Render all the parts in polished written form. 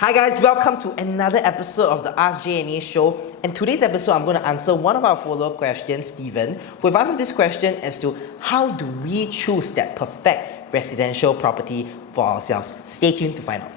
Hi guys, welcome to another episode of the Ask J&E show. And today's episode, I'm going to answer one of our follower questions, Stephen, who have asked us this question as to how do we choose that perfect residential property for ourselves. Stay tuned to find out.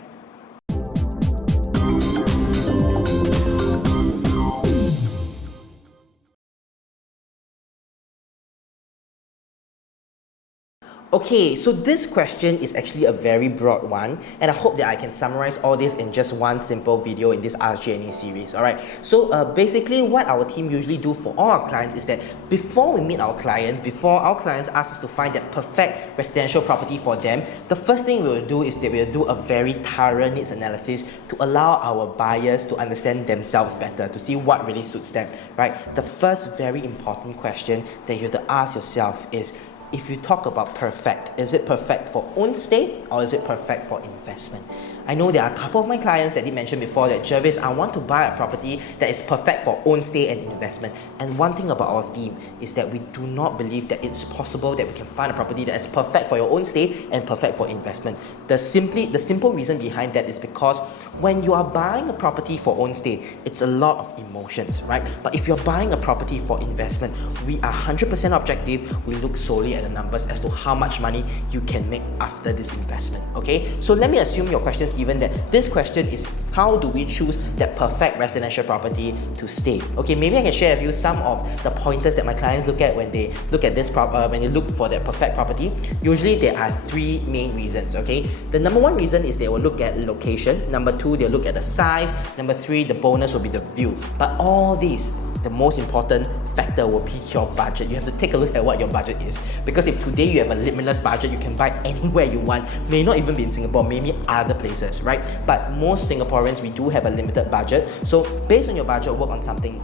Okay, so this question is actually a very broad one, and I hope that I can summarize all this in just one simple video in this Ask J&E series. Alright, so basically what our team usually do for all our clients is that before we meet our clients, before our clients ask us to find that perfect residential property for them, the first thing we will do is that we will do a very thorough needs analysis to allow our buyers to understand themselves better, to see what really suits them. Right? The first very important question that you have to ask yourself is, if you talk about perfect, is it perfect for own stay or is it perfect for investment? I know there are a couple of my clients that did mention before that, Jervis, I want to buy a property that is perfect for own stay and investment. And one thing about our team is that we do not believe that it's possible that we can find a property that is perfect for your own stay and perfect for investment. The simple reason behind that is because when you are buying a property for own stay, it's a lot of emotions, right? But if you're buying a property for investment, we are 100% objective. We look solely at the numbers as to how much money you can make after this investment, okay? So let me assume your question, Stephen, that this question is how do we choose that perfect residential property to stay? Okay, maybe I can share with you some of the pointers that my clients look at when they look at this when they look for their perfect property. Usually there are three main reasons, okay? The number one reason is they will look at location. Number two, they'll look at the size. Number three, the bonus will be the view. But all these, the most important factor will be your budget. You have to take a look at what your budget is, because if today you have a limitless budget, you can buy anywhere you want. May not even be in Singapore, maybe other places, right? But most Singaporeans, we do have a limited budget. So based on your budget, work on something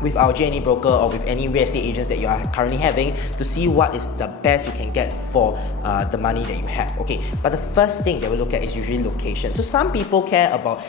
with our J&E broker or with any real estate agents that you are currently having to see what is the best you can get for the money that you have. Okay, but the first thing that we look at is usually location. So some people care about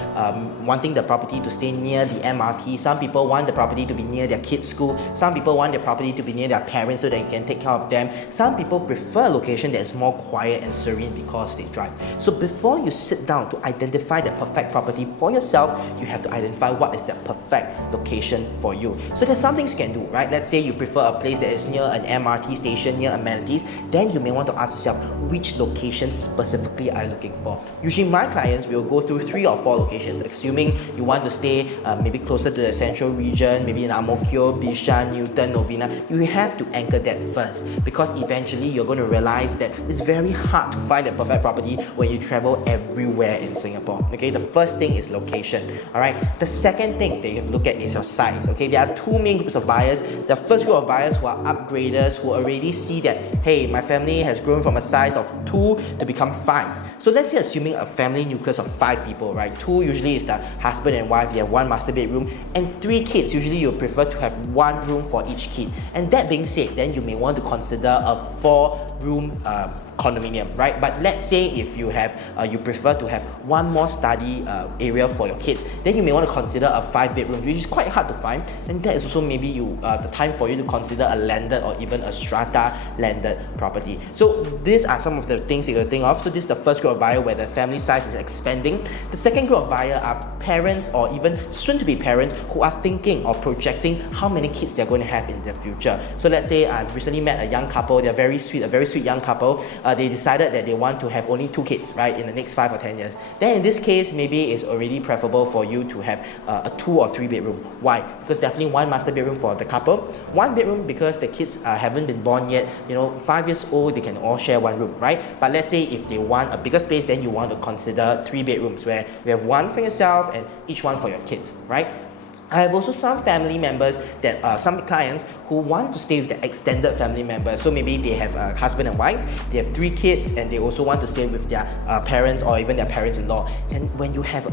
wanting the property to stay near the MRT. Some people want the property to be near their kids' school. Some people want their property to be near their parents so they can take care of them. Some people prefer a location that is more quiet and serene because they drive. So before you sit down to identify the perfect property for yourself, you have to identify what is the perfect location for you. So there's some things you can do, right? Let's say you prefer a place that is near an MRT station, near amenities, then you may want to ask yourself, which location specifically are you looking for? Usually my clients will go through 3 or 4 locations, assuming you want to stay maybe closer to the central region, maybe in Ang Mo Kio, Bishan, Newton, Novena. You have to anchor that first, because eventually you're going to realize that it's very hard to find a perfect property when you travel everywhere in Singapore. Okay, the first thing is location. Alright, the second thing that you have to look at is your size. Okay, there are 2 main groups of buyers. The first group of buyers who are upgraders, who already see that, hey, my family has grown from a size of 2 to become 5. So let's say assuming a family nucleus of 5 people, right? 2 usually is the husband and wife, you have 1 master bedroom, and 3 kids, usually you prefer to have 1 room for each kid. And that being said, then you may want to consider a 4-room condominium, right? But let's say if you have you prefer to have 1 more study area for your kids, then you may want to consider a 5-bedroom, which is quite hard to find, and that is also maybe the time for you to consider a landed or even a strata landed property. So these are some of the things that you think of. So this is the first group of buyer where the family size is expanding. The second group of buyer are parents or even soon-to-be parents who are thinking or projecting how many kids they're going to have in the future. So let's say I've recently met a young couple. They're very sweet, a very sweet young couple. They decided that they want to have only 2 kids, right, in the next 5 or 10 years. Then in this case, maybe it's already preferable for you to have a 2 or 3 bedroom. Why? Because definitely 1 master bedroom for the couple, 1 bedroom because the kids haven't been born yet. 5 years old, they can all share 1 room, right? But let's say if they want a bigger space, then you want to consider 3 bedrooms where you have 1 for yourself and each 1 for your kids, right? I have also some family members that some clients who want to stay with their extended family members. So maybe they have a husband and wife, they have 3 kids, and they also want to stay with their parents or even their parents-in-law. And when you have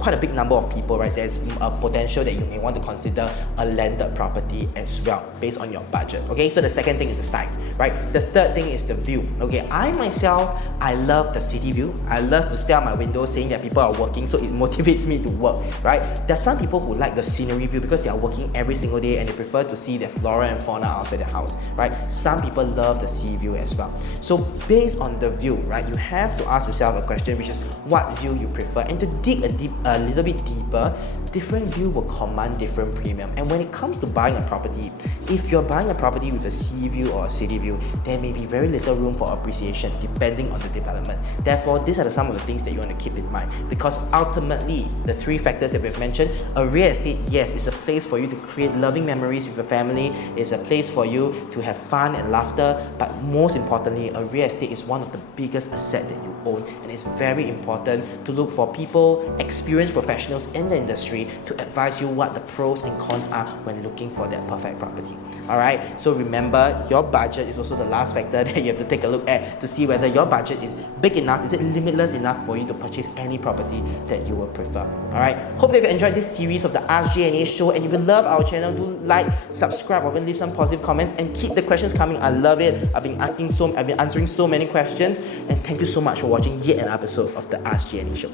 quite a big number of people, right, there's a potential that you may want to consider a landed property as well, based on your budget. Okay, so the second thing is the size, right? The third thing is the view. Okay, I myself, I love the city view. I love to stare out my window seeing that people are working, so it motivates me to work, right? There's some people who like the scenery view because they are working every single day and they prefer to see their floor flora and fauna outside the house, right? Some people love the sea view as well. So based on the view, right, you have to ask yourself a question, which is what view you prefer. And to dig a little bit deeper, different view will command different premium. And when it comes to buying a property, if you're buying a property with a sea view or a city view, there may be very little room for appreciation depending on the development. Therefore, these are some of the things that you want to keep in mind, because ultimately, the three factors that we've mentioned, a real estate, yes, is a place for you to create loving memories with your family, it's a place for you to have fun and laughter, but most importantly, a real estate is one of the biggest assets that you own, and it's very important to look for people, experienced professionals in the industry to advise you what the pros and cons are when looking for that perfect property. Alright, so remember, your budget is also the last factor that you have to take a look at to see whether your budget is big enough, is it limitless enough for you to purchase any property that you will prefer. Alright, hope that you enjoyed this series of the Ask J&A show, and if you love our channel, do like, subscribe, or even leave some positive comments and keep the questions coming. I love it. I've been answering so many questions, and thank you so much for watching yet an episode of the Ask J&A show.